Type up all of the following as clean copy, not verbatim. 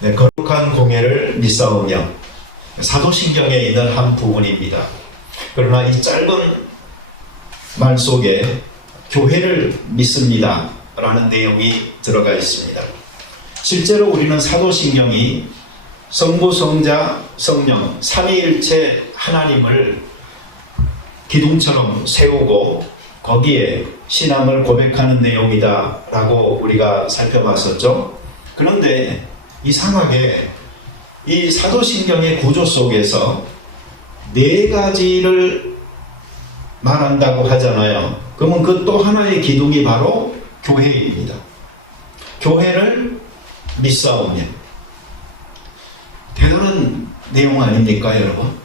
네, 거룩한 공예를 믿사오며 사도신경에 있는 한 부분입니다. 그러나 이 짧은 말 속에 교회를 믿습니다 라는 내용이 들어가 있습니다. 실제로 우리는 사도신경이 성부, 성자, 성령 삼위일체 하나님을 기둥처럼 세우고 거기에 신앙을 고백하는 내용이다 라고 우리가 살펴봤었죠. 그런데 이상하게 이 사도신경의 구조 속에서 네 가지를 말한다고 하잖아요. 그러면 그 또 하나의 기둥이 바로 교회입니다. 교회를 믿사오며. 대단한 내용 아닙니까, 여러분?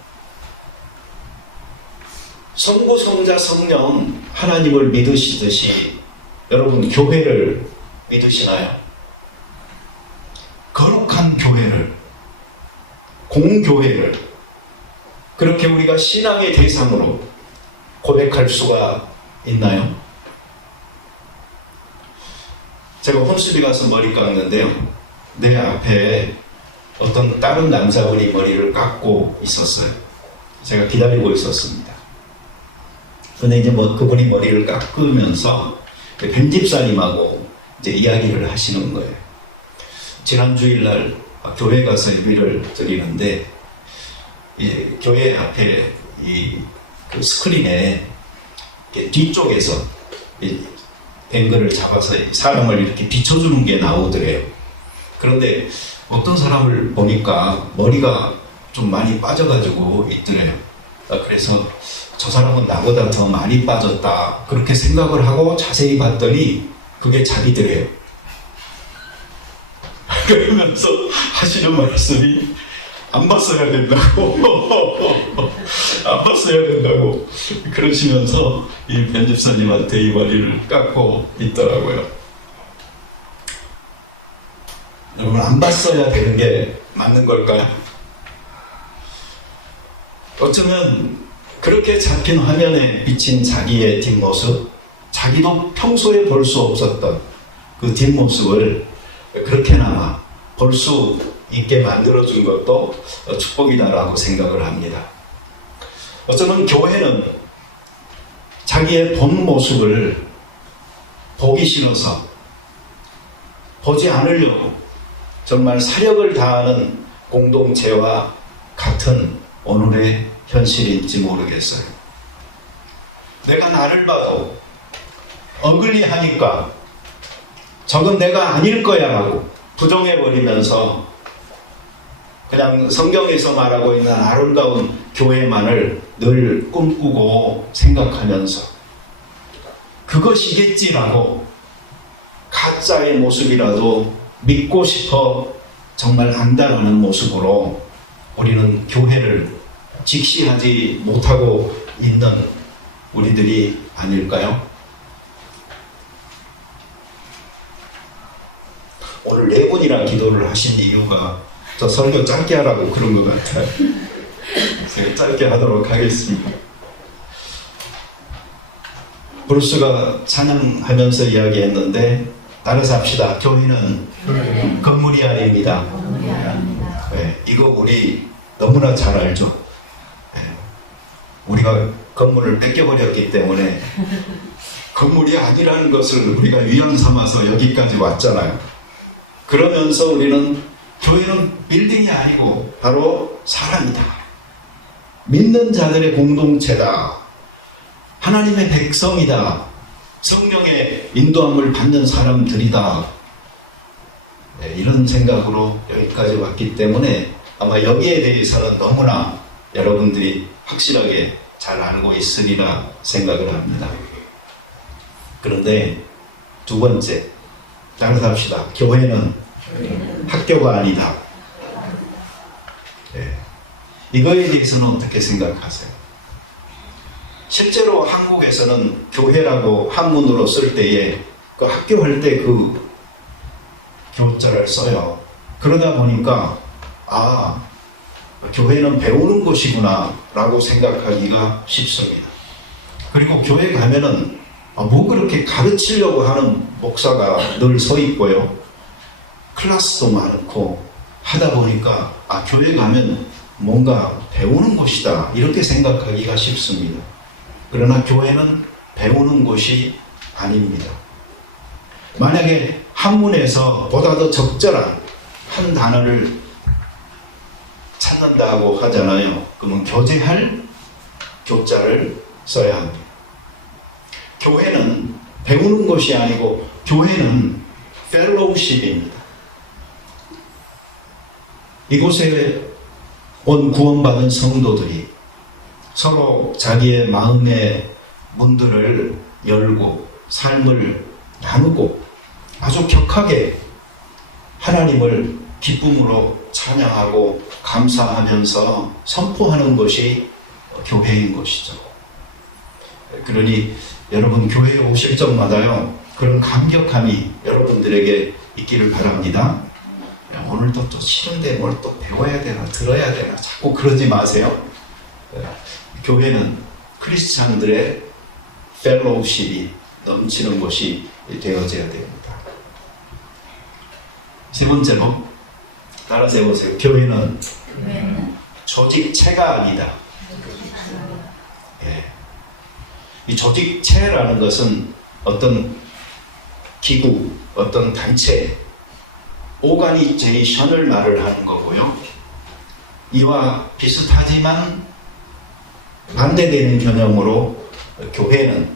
성부, 성자, 성령 하나님을 믿으시듯이 여러분 교회를 믿으시나요? 거룩한 교회를, 공교회를 그렇게 우리가 신앙의 대상으로 고백할 수가 있나요? 제가 혼수비 가서 머리 깎는데요, 내 앞에 어떤 다른 남자분이 머리를 깎고 있었어요. 제가 기다리고 있었습니다. 근데 이제 그분이 머리를 깎으면서 편집사님하고 이제 이야기를 하시는 거예요. 지난 주일날 교회 가서 예배를 드리는데, 교회 앞에 그 스크린에 뒤쪽에서 앵글을 잡아서 사람을 이렇게 비춰주는 게 나오더래요. 그런데 어떤 사람을 보니까 머리가 좀 많이 빠져가지고 있더래요. 그래서 저 사람은 나보다 더 많이 빠졌다 그렇게 생각을 하고 자세히 봤더니 그게 자기더래요. 그러면서 하시는 말씀이 안 봤어야 된다고 안 봤어야 된다고 그러시면서 이 편집사님한테 이 머리를 깎고 있더라고요. 여러분, 안 봤어야 되는 게 맞는 걸까요? 어쩌면 그렇게 잡힌 화면에 비친 자기의 뒷모습, 자기도 평소에 볼 수 없었던 그 뒷모습을 그렇게나마 볼 수 있게 만들어준 것도 축복이다라고 생각을 합니다. 어쩌면 교회는 자기의 본 모습을 보기 싫어서, 보지 않으려고 정말 사력을 다하는 공동체와 같은 오늘의 현실인지 모르겠어요. 내가 나를 봐도 어글리하니까 저건 내가 아닐 거야 하고 부정해버리면서 그냥 성경에서 말하고 있는 아름다운 교회만을 늘 꿈꾸고 생각하면서 그것이겠지라고 가짜의 모습이라도 믿고 싶어 정말 안다라는 모습으로 우리는 교회를 직시하지 못하고 있는 우리들이 아닐까요? 오늘 네 분이나 기도를 하신 이유가 저 설교 짧게 하라고 그런 것 같아요. 제가 짧게 하도록 하겠습니다. 브루스가 찬양하면서 이야기했는데, 따라서 합시다. 교회는 건물이 아닙니다. 네, 이거 우리 너무나 잘 알죠. 네, 우리가 건물을 뺏겨버렸기 때문에 건물이 아니라는 것을 우리가 위안 삼아서 여기까지 왔잖아요. 그러면서 우리는 교회는 빌딩이 아니고 바로 사람이다. 믿는 자들의 공동체다. 하나님의 백성이다. 성령의 인도함을 받는 사람들이다. 네, 이런 생각으로 여기까지 왔기 때문에 아마 여기에 대해서는 너무나 여러분들이 확실하게 잘 알고 있으리라 생각을 합니다. 그런데 두 번째, 따라서 합시다. 교회는 학교가 아니다. 네. 이거에 대해서는 어떻게 생각하세요? 실제로 한국에서는 교회라고 한문으로 쓸 때에 그 학교 할 때 그 교자를 써요. 그러다 보니까 교회는 배우는 곳이구나 라고 생각하기가 쉽습니다. 그리고 교회 가면은 뭐 그렇게 가르치려고 하는 목사가 늘 서 있고요. 클래스도 많고 하다 보니까 교회 가면 뭔가 배우는 곳이다 이렇게 생각하기가 쉽습니다. 그러나 교회는 배우는 곳이 아닙니다. 만약에 한문에서 보다 더 적절한 한 단어를 찾는다고 하잖아요. 그러면 교제할 교자를 써야 합니다. 교회는 배우는 것이 아니고 교회는 펠로우십입니다. 이곳에 온 구원받은 성도들이 서로 자기의 마음의 문들을 열고 삶을 나누고 아주 격하게 하나님을 기쁨으로 찬양하고 감사하면서 선포하는 것이 교회인 것이죠. 그러니 여러분 교회에 오실 적마다요 그런 감격함이 여러분들에게 있기를 바랍니다. 오늘도 또 싫은데 뭘 또 배워야 되나 들어야 되나 자꾸 그러지 마세요. 교회는 크리스찬들의 펠로우십이 넘치는 곳이 되어져야 됩니다. 세 번째로 따라서 해보세요. 교회는 조직체가 아니다. 예. 이 조직체라는 것은 어떤 기구, 어떤 단체, 오가니제이션을 말을 하는 거고요. 이와 비슷하지만 반대되는 개념으로 교회는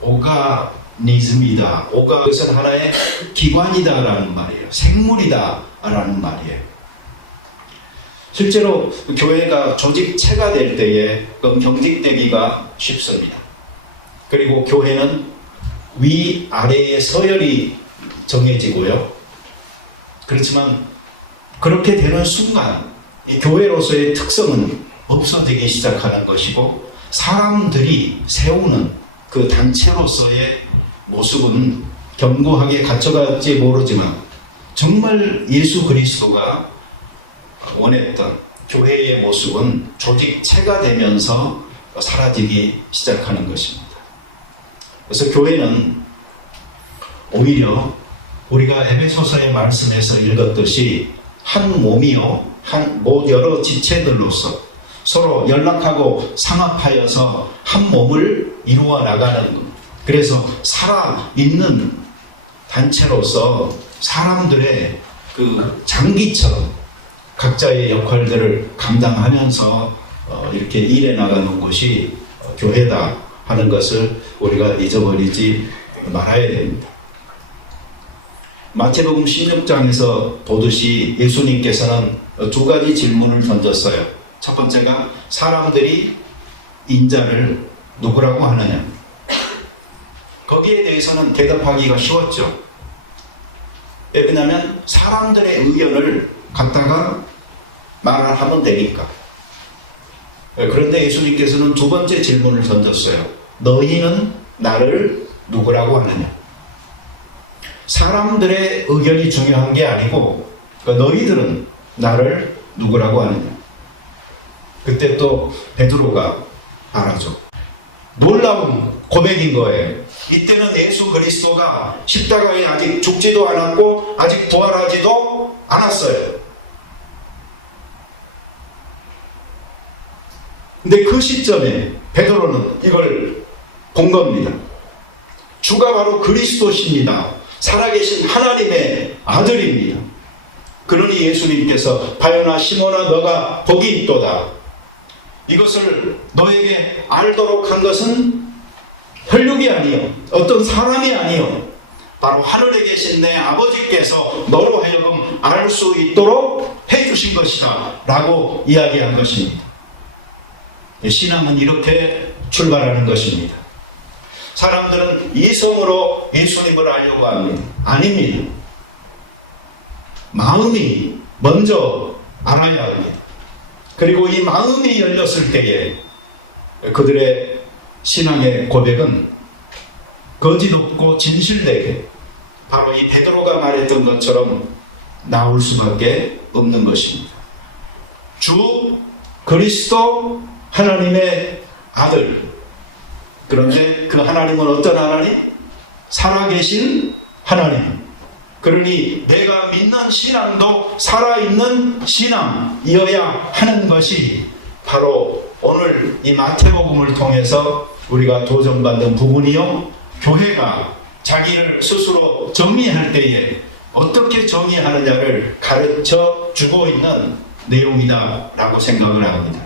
오가니즘이다. 오가는 하나의 기관이다라는 말이에요. 생물이다라는 말이에요. 실제로 교회가 조직체가 될 때에 경직되기가 쉽습니다. 그리고 교회는 위아래의 서열이 정해지고요. 그렇지만 그렇게 되는 순간 이 교회로서의 특성은 없어지기 시작하는 것이고 사람들이 세우는 그 단체로서의 모습은 견고하게 갖춰갈지 모르지만 정말 예수 그리스도가 원했던 교회의 모습은 조직체가 되면서 사라지기 시작하는 것입니다. 그래서 교회는 오히려 우리가 에베소서의 말씀에서 읽었듯이 한 몸이요, 여러 지체들로서 서로 연락하고 상합하여서 한 몸을 이루어 나가는 것. 그래서 살아있는 단체로서 사람들의 그 장기처럼 각자의 역할들을 감당하면서 이렇게 일해 나가는 것이 교회다 하는 것을 우리가 잊어버리지 말아야 됩니다. 마태복음 16장에서 보듯이 예수님께서는 두 가지 질문을 던졌어요. 첫 번째가 사람들이 인자를 누구라고 하느냐. 거기에 대해서는 대답하기가 쉬웠죠. 왜냐하면 사람들의 의견을 갖다가 말하면 되니까. 그런데 예수님께서는 두 번째 질문을 던졌어요. 너희는 나를 누구라고 하느냐. 사람들의 의견이 중요한 게 아니고 너희들은 나를 누구라고 하느냐. 그때 또 베드로가 말하죠. 놀라운 고백인 거예요. 이때는 예수 그리스도가 십자가에 아직 죽지도 않았고 아직 부활하지도 않았어요. 근데 그 시점에 베드로는 이걸 본 겁니다. 주가 바로 그리스도십니다. 살아계신 하나님의 아들입니다. 그러니 예수님께서 바요나 시몬아 너가 복이 있도다. 이것을 너에게 알도록 한 것은 혈육이 아니요 어떤 사람이 아니요 바로 하늘에 계신 내 아버지께서 너로 하여금 알 수 있도록 해주신 것이다 라고 이야기한 것입니다. 신앙은 이렇게 출발하는 것입니다. 사람들은 이성으로 예수님을 알려고 합니다. 아닙니다. 마음이 먼저 알아야 합니다. 그리고 이 마음이 열렸을 때에 그들의 신앙의 고백은 거짓 없고 진실되게 바로 이 베드로가 말했던 것처럼 나올 수밖에 없는 것입니다. 주 그리스도 하나님의 아들. 그런데 그 하나님은 어떤 하나님? 살아계신 하나님. 그러니 내가 믿는 신앙도 살아있는 신앙이어야 하는 것이 바로 오늘 이 마태복음을 통해서 우리가 도전받는 부분이요, 교회가 자기를 스스로 정의할 때에 어떻게 정의하느냐를 가르쳐 주고 있는 내용이다 라고 생각을 합니다.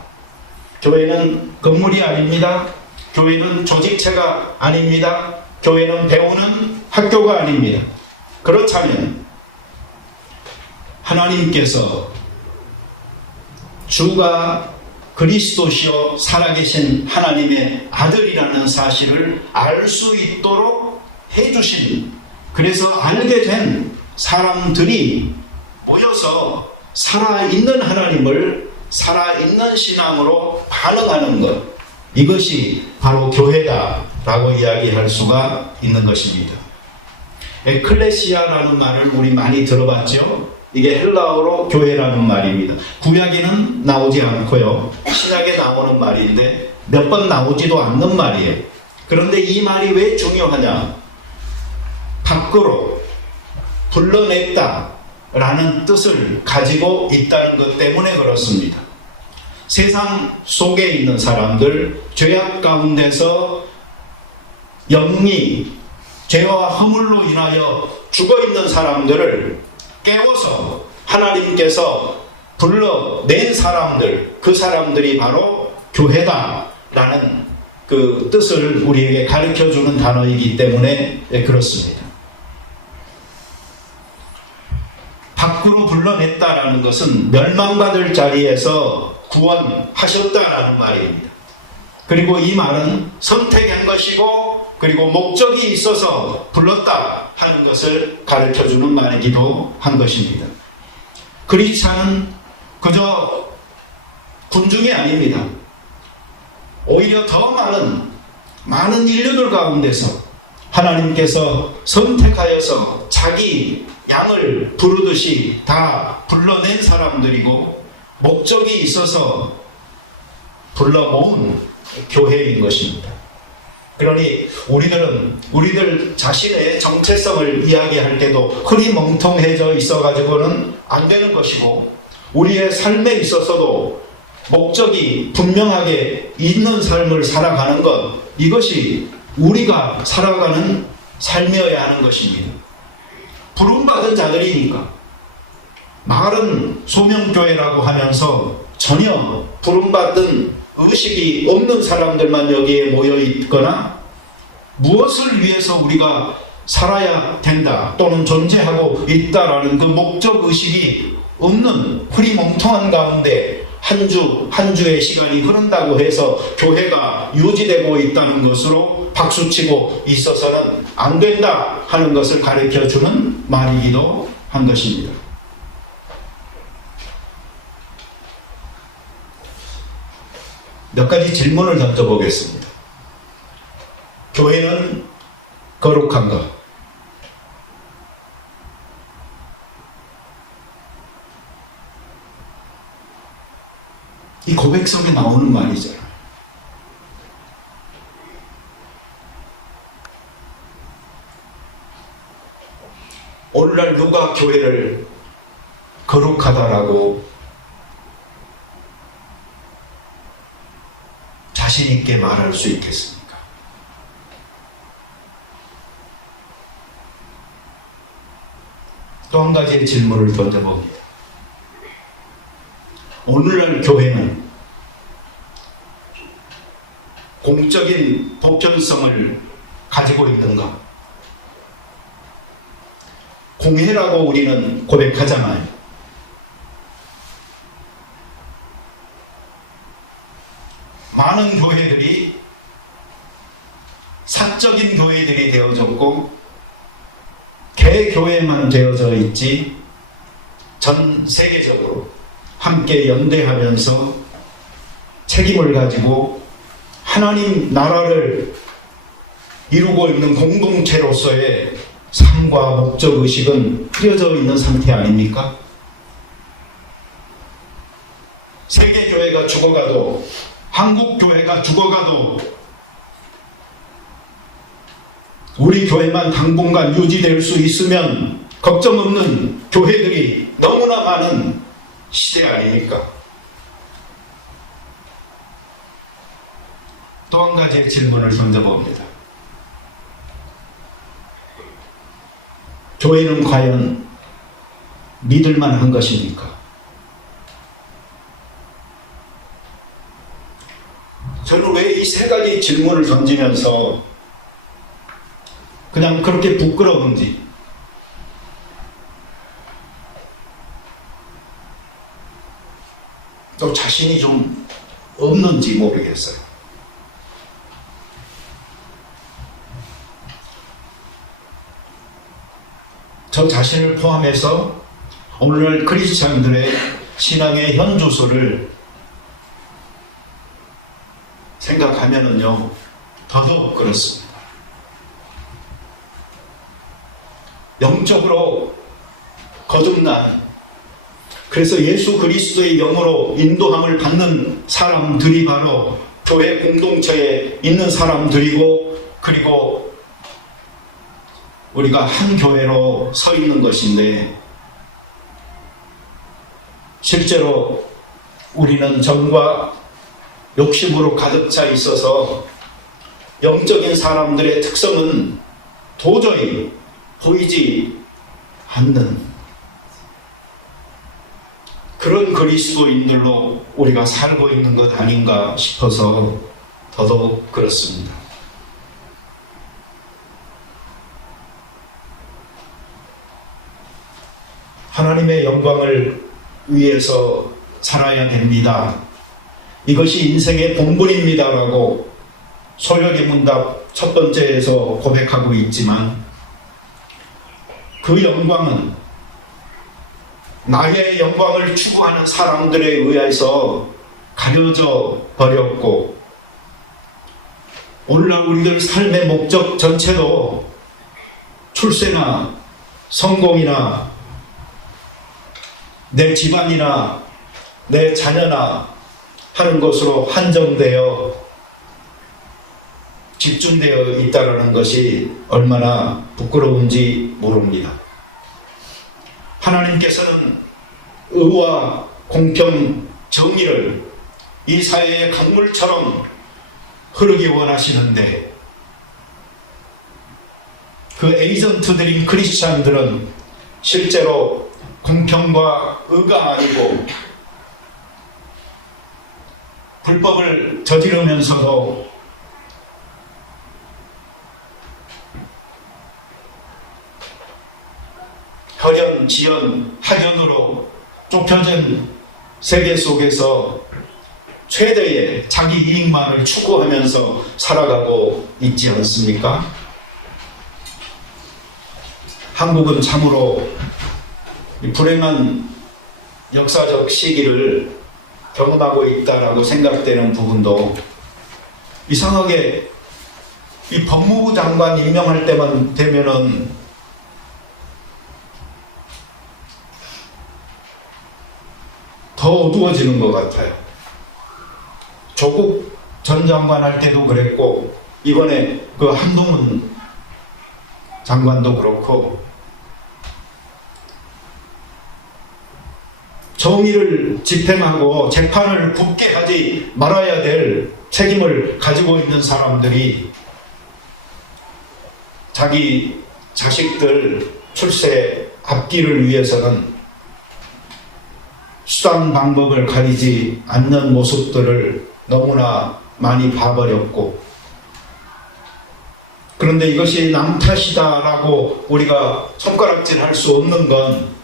교회는 건물이 아닙니다. 교회는 조직체가 아닙니다. 교회는 배우는 학교가 아닙니다. 그렇다면 하나님께서 주가 그리스도시요 살아계신 하나님의 아들이라는 사실을 알 수 있도록 해주신, 그래서 알게 된 사람들이 모여서 살아있는 하나님을 살아있는 신앙으로 반응하는 것, 이것이 바로 교회다라고 이야기할 수가 있는 것입니다. 에클레시아라는 말을 우리 많이 들어봤죠? 이게 헬라어로 교회라는 말입니다. 구약에는 나오지 않고요, 신약에 나오는 말인데 몇 번 나오지도 않는 말이에요. 그런데 이 말이 왜 중요하냐? 밖으로 불러냈다 라는 뜻을 가지고 있다는 것 때문에 그렇습니다. 세상 속에 있는 사람들, 죄악 가운데서 영리, 죄와 허물로 인하여 죽어있는 사람들을 깨워서 하나님께서 불러낸 사람들, 그 사람들이 바로 교회다라는 그 뜻을 우리에게 가르쳐주는 단어이기 때문에 그렇습니다. 밖으로 불러냈다라는 것은 멸망받을 자리에서 구원하셨다라는 말입니다. 그리고 이 말은 선택한 것이고, 그리고 목적이 있어서 불렀다 하는 것을 가르쳐주는 말이기도 한 것입니다. 크리스찬은 그저 군중이 아닙니다. 오히려 더 많은 인류들 가운데서 하나님께서 선택하여서 자기 양을 부르듯이 다 불러낸 사람들이고, 목적이 있어서 불러 모은 교회인 것입니다. 그러니 우리들 자신의 정체성을 이야기할 때도 흐리멍텅해져 있어가지고는 안 되는 것이고, 우리의 삶에 있어서도 목적이 분명하게 있는 삶을 살아가는 것, 이것이 우리가 살아가는 삶이어야 하는 것입니다. 부름받은 자들이니까. 말은 소명교회라고 하면서 전혀 부름받은 의식이 없는 사람들만 여기에 모여 있거나, 무엇을 위해서 우리가 살아야 된다 또는 존재하고 있다라는 그 목적 의식이 없는 흐리멍텅한 가운데 한 주의 시간이 흐른다고 해서 교회가 유지되고 있다는 것으로 박수치고 있어서는 안 된다 하는 것을 가르쳐주는 말이기도 한 것입니다. 몇 가지 질문을 던져보겠습니다. 교회는 거룩한가? 이 고백 속에 나오는 말이잖아요. 오늘날 누가 교회를 거룩하다라고 자신 있게 말할 수 있겠습니까? 또 한 가지의 질문을 던져봅니다. 오늘날 교회는 공적인 보편성을 가지고 있는가? 공회라고 우리는 고백하잖아요. 많은 교회들이 사적인 교회들이 되어졌고, 개교회만 되어져 있지, 전 세계적으로 함께 연대하면서 책임을 가지고 하나님 나라를 이루고 있는 공동체로서의 삶과 목적의식은 흐려져 있는 상태 아닙니까? 세계교회가 죽어가도, 한국교회가 죽어가도 우리 교회만 당분간 유지될 수 있으면 걱정 없는 교회들이 너무나 많은 시대 아닙니까? 또 한 가지의 질문을 던져봅니다. 교회는 과연 믿을 만한 것입니까? 저는 왜 이 세 가지 질문을 던지면서 그냥 그렇게 부끄러운지, 또 자신이 좀 없는지 모르겠어요. 저 자신을 포함해서 오늘날 크리스찬들의 신앙의 현주소를 생각하면은요, 더더욱 그렇습니다. 영적으로 거듭난, 그래서 예수 그리스도의 영으로 인도함을 받는 사람들이 바로 교회 공동체에 있는 사람들이고, 그리고 우리가 한 교회로 서 있는 것인데, 실제로 우리는 정과 욕심으로 가득 차 있어서 영적인 사람들의 특성은 도저히 보이지 않는 그런 그리스도인들로 우리가 살고 있는 것 아닌가 싶어서 더더욱 그렇습니다. 하나님의 영광을 위해서 살아야 됩니다. 이것이 인생의 본분입니다라고 소요리 문답 첫 번째에서 고백하고 있지만, 그 영광은 나의 영광을 추구하는 사람들에 의해서 가려져 버렸고, 오늘날 우리들 삶의 목적 전체도 출세나 성공이나 내 집안이나 내 자녀나 하는 것으로 한정되어 집중되어 있다는 것이 얼마나 부끄러운지 모릅니다. 하나님께서는 의와 공평, 정의를 이 사회의 강물처럼 흐르기 원하시는데, 그 에이전트들인 크리스찬들은 실제로 공평과 의가 아니고 불법을 저지르면서도 혈연, 지연, 학연으로 좁혀진 세계 속에서 최대의 자기 이익만을 추구하면서 살아가고 있지 않습니까? 한국은 참으로 불행한 역사적 시기를 경험하고 있다라고 생각되는 부분도, 이상하게 이 법무부 장관 임명할 때만 되면은 더 어두워지는 것 같아요. 조국 전 장관 할 때도 그랬고, 이번에 그 한동훈 장관도 그렇고, 정의를 집행하고 재판을 굽게 하지 말아야 될 책임을 가지고 있는 사람들이 자기 자식들 출세 앞길을 위해서는 수단 방법을 가리지 않는 모습들을 너무나 많이 봐버렸고, 그런데 이것이 남 탓이다라고 우리가 손가락질 할 수 없는 건,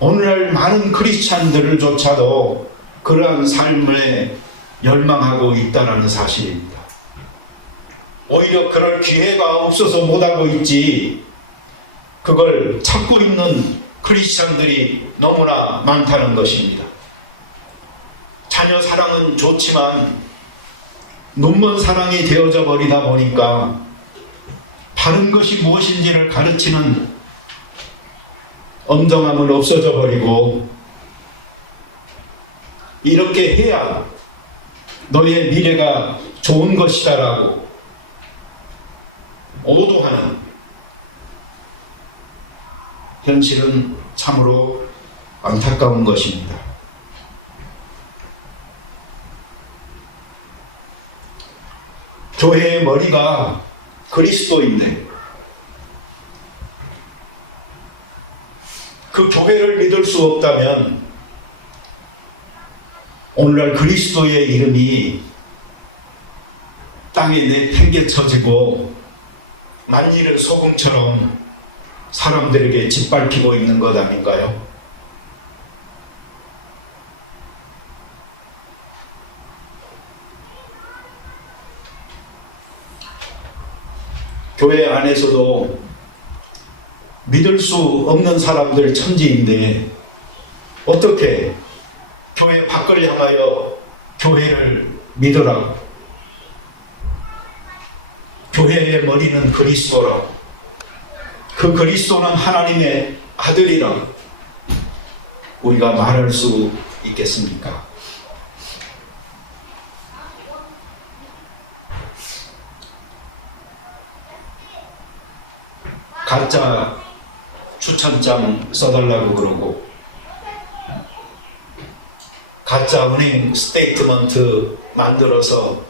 오늘날 많은 크리스찬들조차도 그러한 삶에 열망하고 있다는 사실입니다. 오히려 그럴 기회가 없어서 못하고 있지, 그걸 찾고 있는 크리스찬들이 너무나 많다는 것입니다. 자녀 사랑은 좋지만 눈먼 사랑이 되어져 버리다 보니까 바른 것이 무엇인지를 가르치는 엄정함은 없어져 버리고, 이렇게 해야 너의 미래가 좋은 것이다라고 오도하는 현실은 참으로 안타까운 것입니다. 교회의 머리가 그리스도인데 그 교회를 믿을 수 없다면 오늘날 그리스도의 이름이 땅에 내팽개쳐지고 만일은 소금처럼 사람들에게 짓밟히고 있는 것 아닌가요? 교회 안에서도 믿을 수 없는 사람들 천지인데 어떻게 교회 밖을 향하여 교회를 믿으라고, 교회의 머리는 그리스도라고, 그 그리스도는 하나님의 아들이라고 우리가 말할 수 있겠습니까? 가짜 추천장 써달라고 그러고 가짜 은행 스테이트먼트 만들어서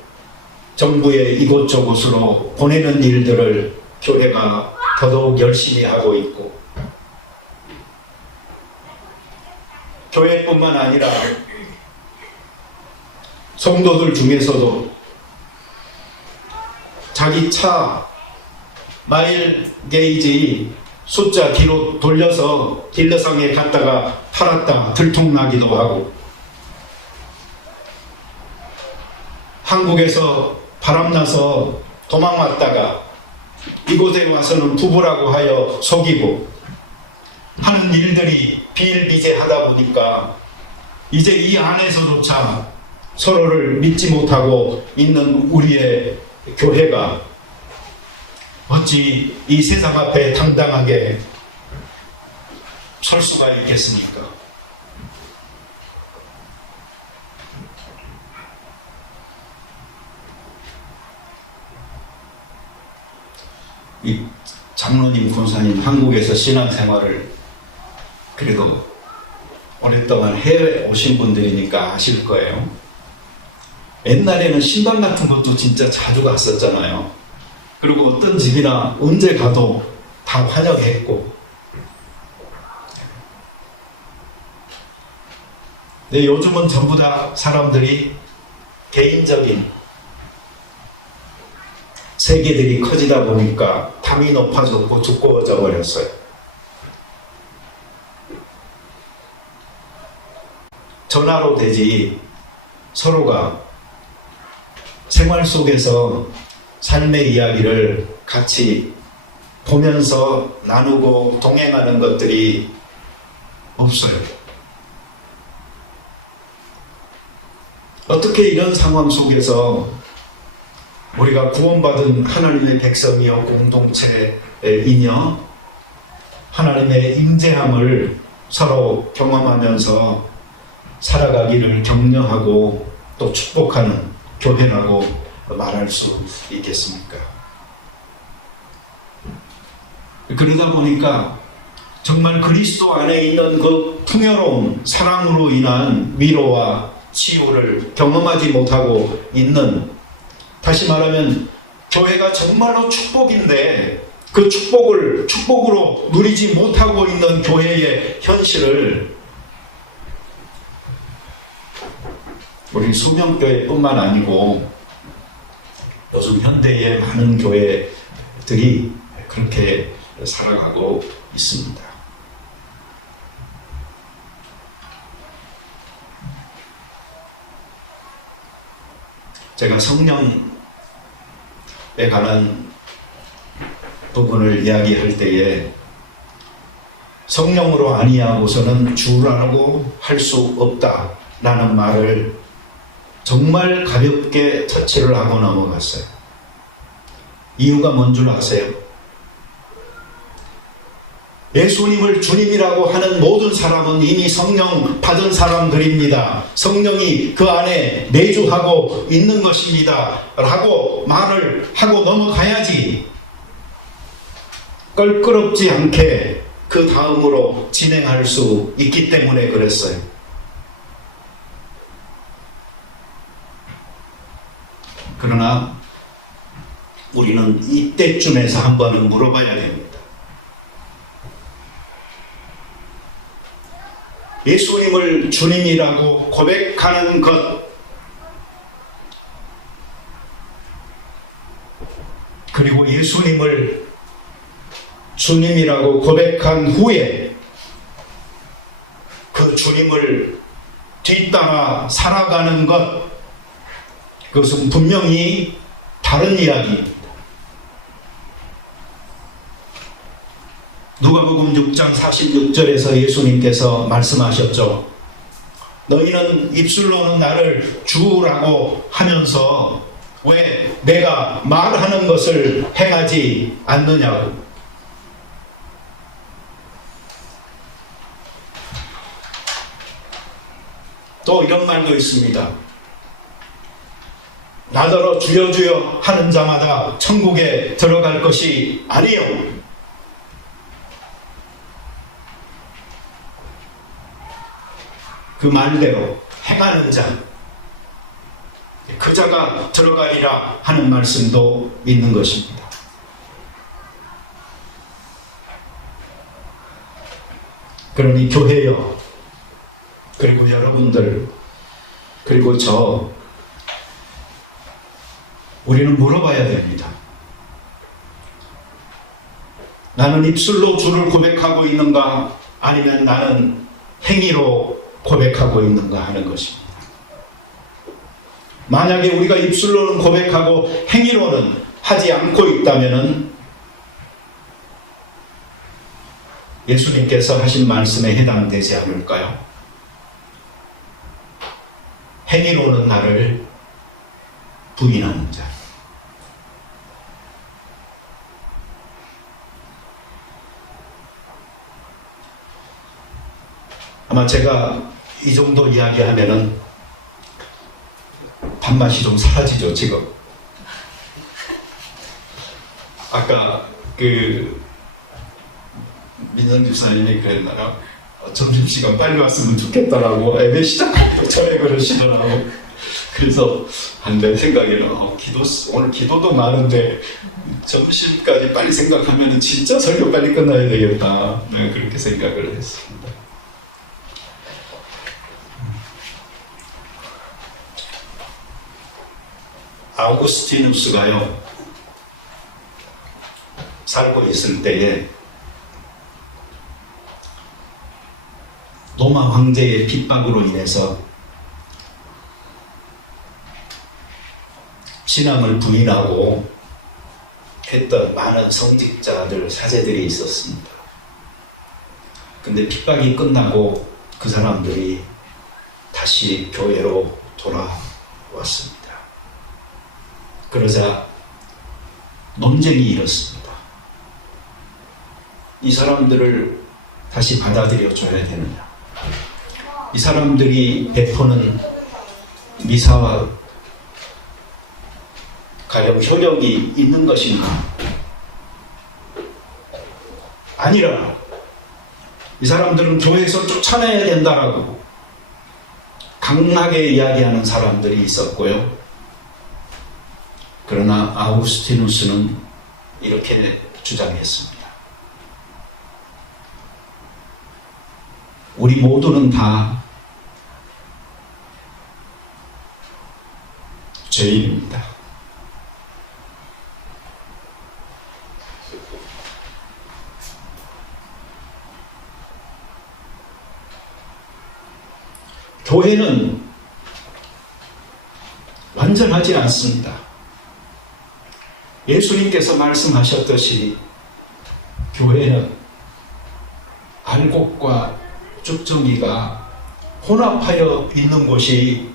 정부에 이곳저곳으로 보내는 일들을 교회가 더더욱 열심히 하고 있고, 교회뿐만 아니라 성도들 중에서도 자기 차 마일 게이지 숫자 뒤로 돌려서 딜러상에 갔다가 팔았다 들통나기도 하고, 한국에서 바람나서 도망왔다가 이곳에 와서는 부부라고 하여 속이고 하는 일들이 비일비재하다 보니까 이제 이 안에서조차 서로를 믿지 못하고 있는 우리의 교회가 어찌 이 세상 앞에 당당하게 설 수가 있겠습니까? 이 장로님, 권사님 한국에서 신앙생활을 그래도 오랫동안 해외 오신 분들이니까 아실 거예요. 옛날에는 신방 같은 것도 진짜 자주 갔었잖아요. 그리고 어떤 집이나 언제 가도 다 환영했고, 근데 요즘은 전부 다 사람들이 개인적인 세계들이 커지다 보니까 담이 높아졌고 두꺼워져 버렸어요. 전화로 되지 서로가 생활 속에서 삶의 이야기를 같이 보면서 나누고 동행하는 것들이 없어요. 어떻게 이런 상황 속에서 우리가 구원받은 하나님의 백성이여 공동체이며 하나님의 임재함을 서로 경험하면서 살아가기를 격려하고 또 축복하는 교회라고 말할 수 있겠습니까? 그러다 보니까 정말 그리스도 안에 있는 그 풍요로운 사랑으로 인한 위로와 치유를 경험하지 못하고 있는, 다시 말하면 교회가 정말로 축복인데 그 축복으로 누리지 못하고 있는 교회의 현실을 우리 수명교회뿐만 아니고 요즘 현대의 많은 교회들이 그렇게 살아가고 있습니다. 제가 성령에 관한 부분을 이야기할 때에 성령으로 아니하고서는 주라고 할 수 없다라는 말을 정말 가볍게 터치를 하고 넘어갔어요. 이유가 뭔 줄 아세요? 예수님을 주님이라고 하는 모든 사람은 이미 성령 받은 사람들입니다. 성령이 그 안에 내주하고 있는 것입니다 라고 말을 하고 넘어가야지, 껄끄럽지 않게 그 다음으로 진행할 수 있기 때문에 그랬어요. 그러나 우리는 이때쯤에서 한 번은 물어봐야 됩니다. 예수님을 주님이라고 고백하는 것, 그리고 예수님을 주님이라고 고백한 후에 그 주님을 뒤따라 살아가는 것, 그것은 분명히 다른 이야기입니다. 누가복음 6장 46절에서 예수님께서 말씀하셨죠. 너희는 입술로는 나를 주라고 하면서 왜 내가 말하는 것을 행하지 않느냐고. 또 이런 말도 있습니다. 나더러 주여 주여 하는 자마다 천국에 들어갈 것이 아니요. 그 말대로 행하는 자, 그 자가 들어가리라 하는 말씀도 있는 것입니다. 그러니 교회여, 그리고 여러분들, 그리고 저, 우리는 물어봐야 됩니다. 나는 입술로 주를 고백하고 있는가, 아니면 나는 행위로 고백하고 있는가 하는 것입니다. 만약에 우리가 입술로는 고백하고 행위로는 하지 않고 있다면 예수님께서 하신 말씀에 해당되지 않을까요? 행위로는 나를 부인하는 자. 아마 제가 이 정도 이야기하면은 밥맛이 좀 사라지죠, 지금. 아까 민선 집사님이 그랬나요? 점심시간 빨리 왔으면 좋겠다라고 예배 시작할 전에 그러시더라고. 그래서 내 생각에는 오늘 기도도 많은데 점심까지 빨리 생각하면 진짜 설교 빨리 끝나야 되겠다. 네, 그렇게 생각을 했습니다. 아우구스티누스가요, 살고 있을 때에 로마 황제의 핍박으로 인해서 신앙을 부인하고 했던 많은 성직자들, 사제들이 있었습니다. 근데 핍박이 끝나고 그 사람들이 다시 교회로 돌아왔습니다. 그러자 논쟁이 일었습니다. 이 사람들을 다시 받아들여줘야 되느냐? 이 사람들이 베푸는 미사와 가령 효력이 있는 것인가? 아니라 이 사람들은 교회에서 쫓아내야 된다라고 강하게 이야기하는 사람들이 있었고요. 그러나 아우구스티누스는 이렇게 주장했습니다. 우리 모두는 다 죄인입니다. 교회는 완전하지 않습니다. 예수님께서 말씀하셨듯이 교회는 알곡과 쭉정이가 혼합하여 있는 곳이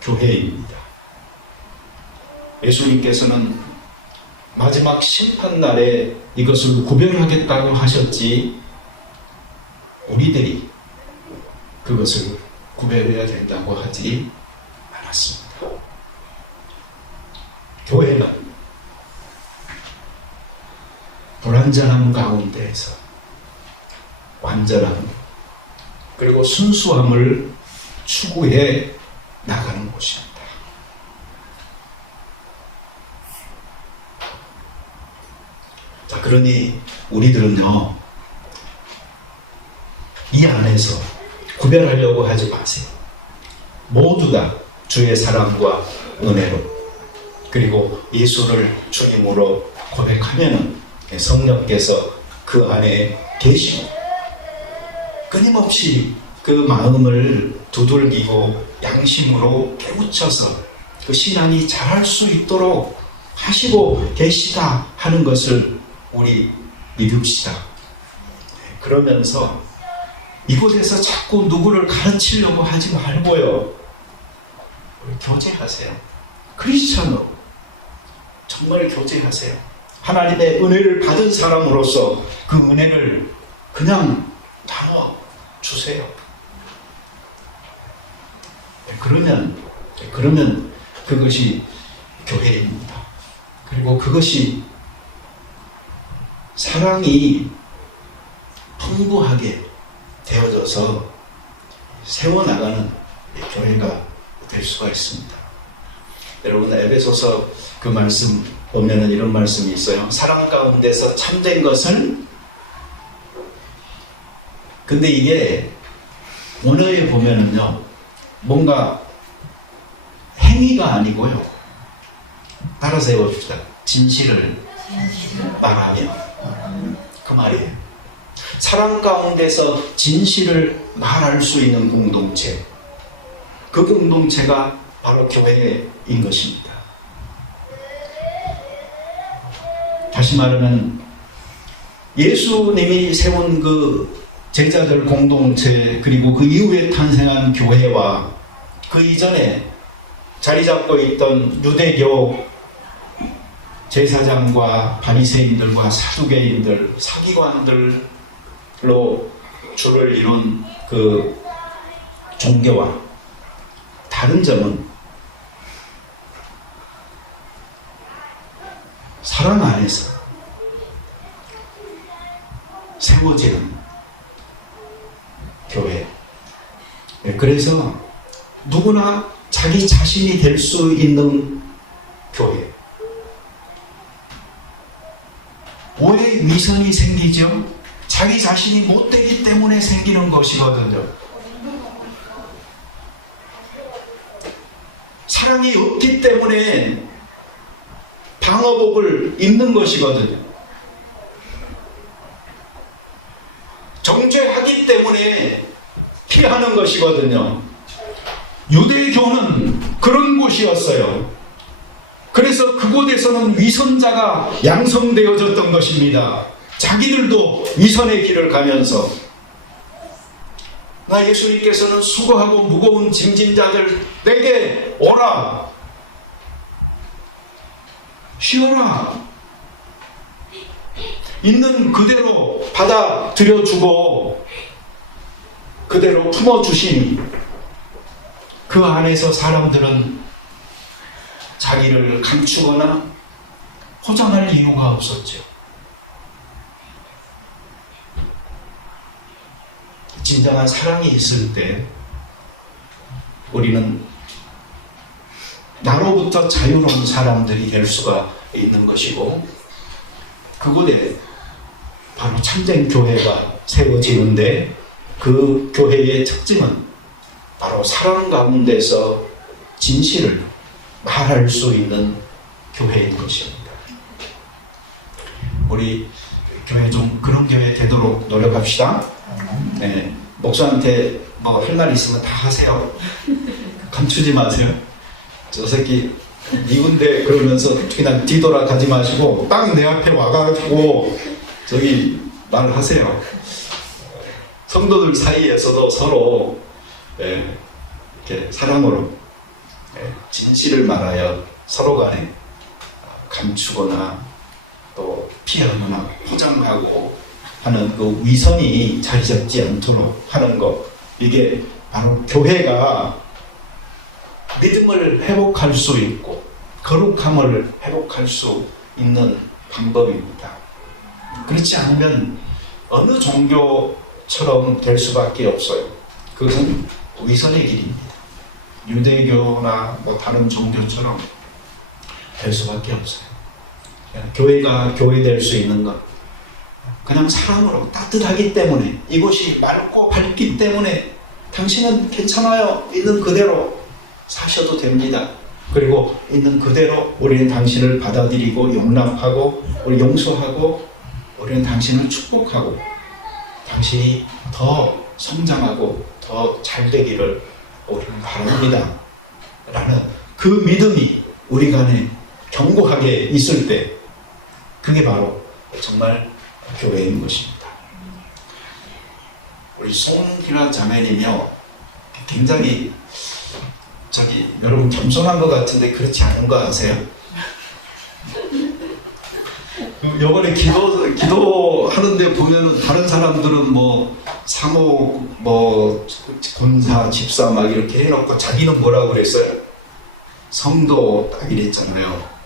교회입니다. 예수님께서는 마지막 심판날에 이것을 구별하겠다고 하셨지, 우리들이 그것을 구별해야 된다고 하지 않았습니다. 교회는 불완전함 가운데에서 완전함 그리고 순수함을 추구해 나가는 곳입니다. 자, 그러니 우리들은요, 이 안에서 구별하려고 하지 마세요. 모두 다 주의 사랑과 은혜로, 그리고 예수를 주님으로 고백하면 성령께서 그 안에 계시고 끊임없이 그 마음을 두들기고 양심으로 깨우쳐서 그 신앙이 자랄 수 있도록 하시고 계시다 하는 것을 우리 믿읍시다. 그러면서 이곳에서 자꾸 누구를 가르치려고 하지 말고요, 우리 교제하세요. 크리스천으로 정말 교제하세요. 하나님의 은혜를 받은 사람으로서 그 은혜를 그냥 나눠 주세요. 그러면 그것이 교회입니다. 그리고 그것이 사랑이 풍부하게 되어져서 세워나가는 교회가 될 수가 있습니다. 여러분, 에베소서 그 말씀 보면은 이런 말씀이 있어요. 사랑 가운데서 참된 것을, 근데 이게 원어에 보면은요, 뭔가 행위가 아니고요, 따라서 해봅시다. 진실을 말하며, 그 말이에요. 사랑 가운데서 진실을 말할 수 있는 공동체, 그 공동체가 바로 교회인 것입니다. 다시 말하면 예수님이 세운 그 제자들 공동체, 그리고 그 이후에 탄생한 교회와 그 이전에 자리 잡고 있던 유대교 제사장과 바리새인들과 사두개인들, 사기관들로 주를 이룬 그 종교와 다른 점은 사랑 안에서 세워지는 교회. 그래서 누구나 자기 자신이 될 수 있는 교회. 왜 위선이 생기죠? 자기 자신이 못되기 때문에 생기는 것이거든요. 사랑이 없기 때문에 방어복을 입는 것이거든요. 정죄하기 때문에 피하는 것이거든요. 유대교는 그런 곳이었어요. 그래서 그곳에서는 위선자가 양성되어졌던 것입니다. 자기들도 위선의 길을 가면서, 나 예수님께서는 수고하고 무거운 짐진 자들 내게 오라, 쉬어라, 있는 그대로 받아들여주고 그대로 품어주시니 그 안에서 사람들은 자기를 감추거나 포장할 이유가 없었죠. 진정한 사랑이 있을 때 우리는 나로부터 자유로운 사람들이 될 수가 있는 것이고, 그곳에 바로 참된 교회가 세워지는데, 그 교회의 특징은 바로 사랑 가운데서 진실을 말할 수 있는 교회인 것입니다. 우리 교회 좀 그런 교회 되도록 노력합시다. 네, 목사한테 뭐 할 말 있으면 다 하세요. 감추지 마세요. 저 새끼 미운데 그러면서 그냥 뒤돌아 가지 마시고 딱 내 앞에 와가지고 저기 말하세요. 성도들 사이에서도 서로 이렇게 사랑으로 진실을 말하여 서로 간에 감추거나 또 피하거나 포장하고 하는 그 위선이 자리 잡지 않도록 하는 것, 이게 바로 교회가 믿음을 회복할 수 있고 거룩함을 회복할 수 있는 방법입니다. 그렇지 않으면 어느 종교 유대교처럼 될 수밖에 없어요. 그것은 위선의 길입니다. 유대교나 뭐 다른 종교처럼 될 수밖에 없어요. 교회가 교회될 수 있는 것 그냥 사랑으로 따뜻하기 때문에, 이곳이 맑고 밝기 때문에 당신은 괜찮아요. 있는 그대로 사셔도 됩니다. 그리고 있는 그대로 우리는 당신을 받아들이고 용납하고 우리 용서하고 우리는 당신을 축복하고 당신이 더 성장하고 더 잘 되기를 우리는 바랍니다. 라는 그 믿음이 우리 간에 견고하게 있을 때 그게 바로 정말 교회인 것입니다. 우리 송기라 자매님이요 굉장히 여러분 겸손한 것 같은데 그렇지 않은 거 아세요? 요번에 기도하는데 보면은 다른 사람들은 뭐 사목 뭐 군사 집사 막 이렇게 해놓고 자기는 뭐라고 그랬어요? 성도 딱 이랬잖아요.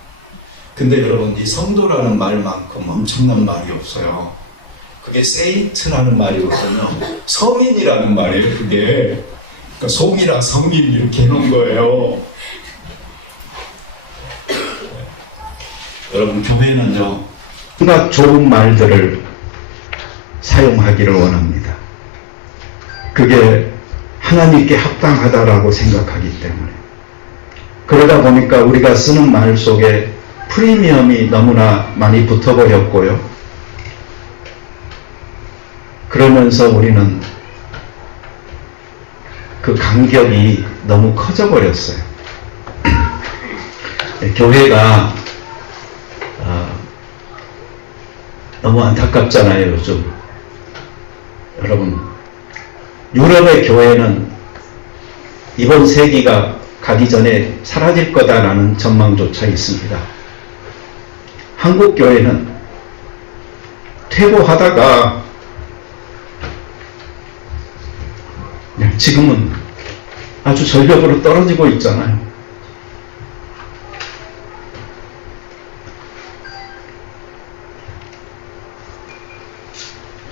근데 여러분 이 성도라는 말만큼 엄청난 말이 없어요. 그게 세인트라는 말이거든요. 성인이라는 말이에요. 그게 그러니까 송이라 성인 이렇게 해놓은 거예요. 여러분 교회는요 온갖 좋은 말들을 사용하기를 원합니다. 그게 하나님께 합당하다라고 생각하기 때문에. 그러다 보니까 우리가 쓰는 말 속에 프리미엄이 너무나 많이 붙어버렸고요. 그러면서 우리는 그 간격이 너무 커져버렸어요. 교회가 너무 안타깝잖아요, 요즘. 여러분, 유럽의 교회는 이번 세기가 가기 전에 사라질 거다라는 전망조차 있습니다. 한국 교회는 퇴보하다가 지금은 아주 절벽으로 떨어지고 있잖아요.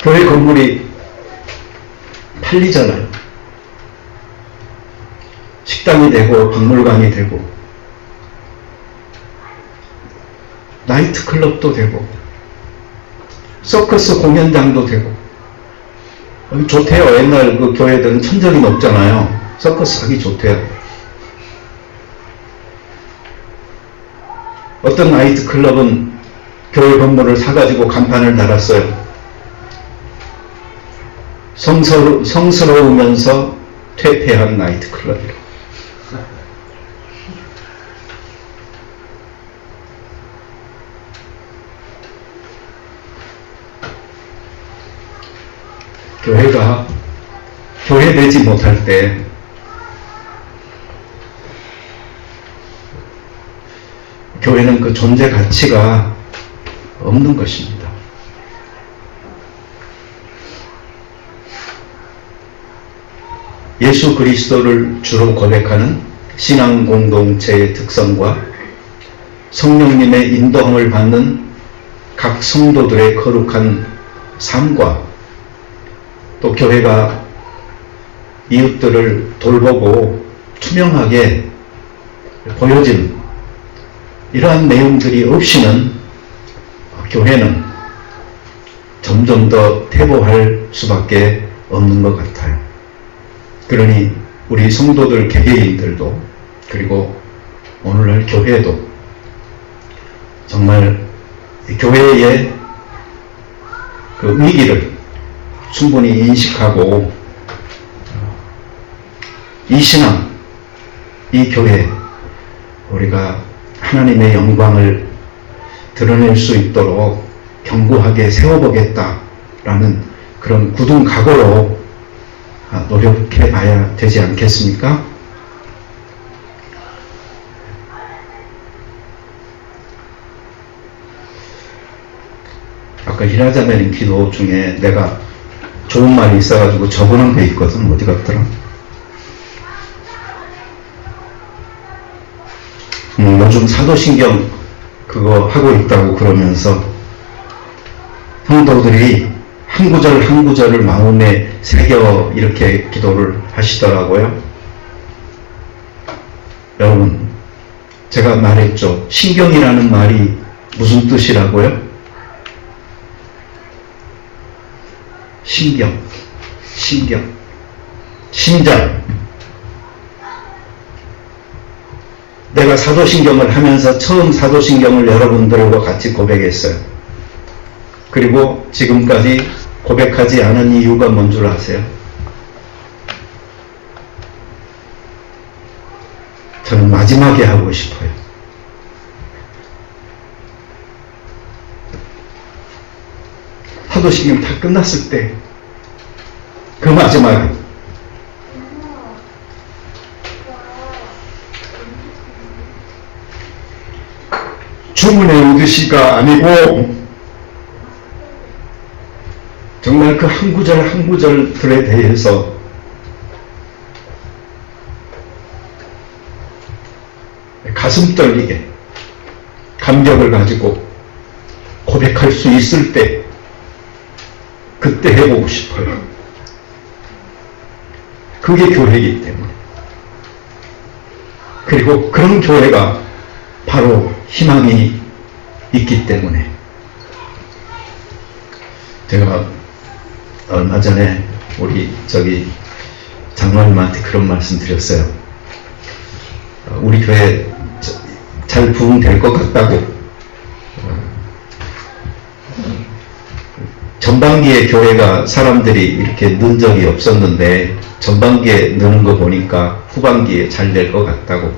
교회 건물이 팔리잖아요. 식당이 되고 박물관이 되고 나이트클럽도 되고 서커스 공연장도 되고 좋대요. 옛날 그 교회들은 천정이 높잖아요. 서커스 하기 좋대요. 어떤 나이트클럽은 교회 건물을 사가지고 간판을 달았어요. 성스러우면서 퇴폐한 나이트클럽이라고. 교회가 교회되지 못할 때 교회는 그 존재 가치가 없는 것입니다. 예수 그리스도를 주로 고백하는 신앙 공동체의 특성과 성령님의 인도함을 받는 각 성도들의 거룩한 삶과 또 교회가 이웃들을 돌보고 투명하게 보여진 이러한 내용들이 없이는 교회는 점점 더 퇴보할 수밖에 없는 것 같아요. 그러니 우리 성도들 개개인들도 그리고 오늘날 교회도 정말 교회의 그 위기를 충분히 인식하고 이 신앙, 이 교회 우리가 하나님의 영광을 드러낼 수 있도록 견고하게 세워보겠다라는 그런 굳은 각오로 노력해 봐야 되지 않겠습니까? 아까 히라자매님 기도 중에 내가 좋은 말이 있어가지고 적어놓은 게 있거든. 어디 갔더라? 요즘 사도신경 그거 하고 있다고 그러면서 성도들이 한 구절 한 구절을 마음에 새겨 이렇게 기도를 하시더라고요. 여러분, 제가 말했죠. 신경이라는 말이 무슨 뜻이라고요? 신경, 심장. 내가 사도신경을 하면서 처음 사도신경을 여러분들과 같이 고백했어요. 그리고 지금까지 고백하지 않은 이유가 뭔 줄 아세요? 저는 마지막에 하고 싶어요. 사도신경 다 끝났을 때 그 마지막에 주문의 의도시가 아니고 정말 그 한 구절 한 구절들에 대해서 가슴 떨리게 감격을 가지고 고백할 수 있을 때 그때 해보고 싶어요. 그게 교회이기 때문에. 그리고 그런 교회가 바로 희망이 있기 때문에. 제가 얼마 전에 우리 장로님한테 그런 말씀 드렸어요. 우리 교회 잘 부흥될 것 같다고. 전반기에 교회가 사람들이 이렇게 는 적이 없었는데 전반기에 느는 거 보니까 후반기에 잘 될 것 같다고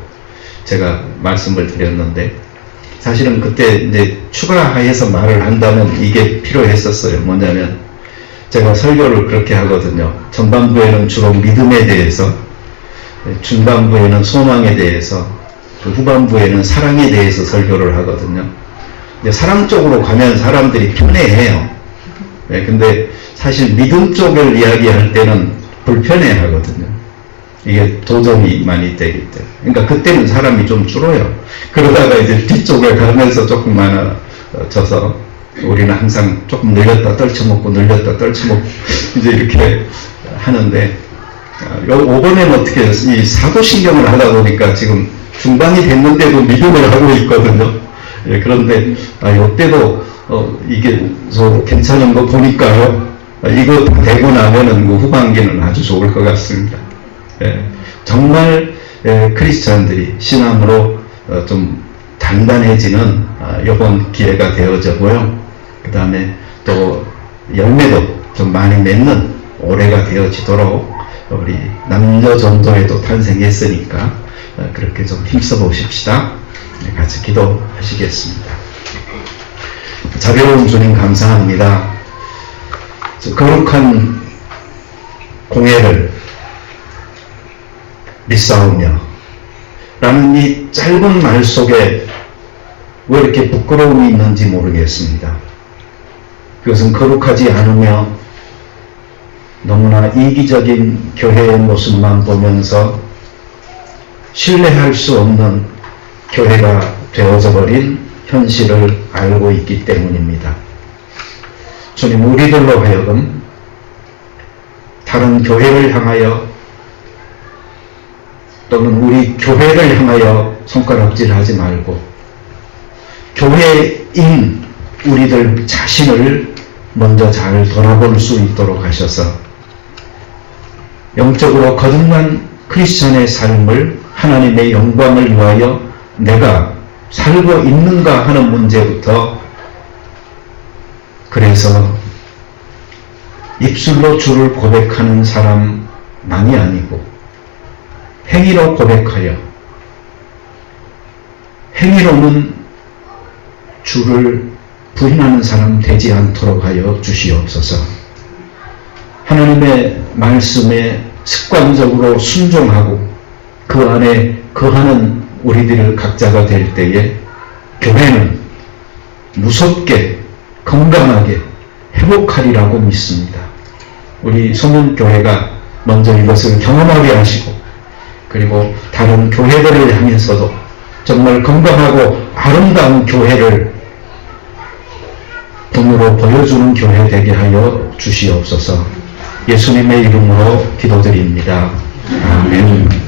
제가 말씀을 드렸는데, 사실은 그때 이제 추가해서 말을 한다면 이게 필요했었어요. 뭐냐면 제가 설교를 그렇게 하거든요. 전반부에는 주로 믿음에 대해서, 중반부에는 소망에 대해서, 후반부에는 사랑에 대해서 설교를 하거든요. 근데 사랑 쪽으로 가면 사람들이 편해해요. 근데 사실 믿음 쪽을 이야기할 때는 불편해 하거든요. 이게 도전이 많이 되기 때문에. 그러니까 그때는 사람이 좀 줄어요. 그러다가 이제 뒤쪽에 가면서 조금 많아져서 우리는 항상 조금 늘렸다 떨쳐먹고 늘렸다 떨쳐먹고 이제 이렇게 하는데, 요번에는 어떻게 해서 이 사도신경을 하다 보니까 지금 중반이 됐는데도 믿음을 하고 있거든요. 그런데 이때도 이게 괜찮은 거 보니까요. 이거 다 되고 나면은 후반기는 아주 좋을 것 같습니다. 정말 크리스찬들이 신앙으로 좀 단단해지는 이번 기회가 되어졌고요. 그 다음에 또 열매도 좀 많이 맺는 올해가 되어지도록 우리 남녀전도회도 탄생했으니까 그렇게 좀 힘써 보십시다. 같이 기도하시겠습니다. 자비로운 주님 감사합니다. 거룩한 공예를 믿사오며 라는 이 짧은 말 속에 왜 이렇게 부끄러움이 있는지 모르겠습니다. 그것은 거룩하지 않으며 너무나 이기적인 교회의 모습만 보면서 신뢰할 수 없는 교회가 되어져 버린 현실을 알고 있기 때문입니다. 주님, 우리들로 하여금 다른 교회를 향하여 또는 우리 교회를 향하여 손가락질하지 말고 교회인 우리들 자신을 먼저 잘 돌아볼 수 있도록 하셔서 영적으로 거듭난 크리스천의 삶을 하나님의 영광을 위하여 내가 살고 있는가 하는 문제부터, 그래서 입술로 주를 고백하는 사람만이 아니고 행위로 고백하여 행위로는 주를 부인하는 사람 되지 않도록 하여 주시옵소서. 하나님의 말씀에 습관적으로 순종하고 그 안에 거하는 우리들 각자가 될 때에 교회는 무섭게 건강하게 회복하리라고 믿습니다. 우리 소문교회가 먼저 이것을 경험하게 하시고, 그리고 다른 교회들을 향해서도 정말 건강하고 아름다운 교회를 등으로 보여주는 교회 되게 하여 주시옵소서. 예수님의 이름으로 기도드립니다. 아멘.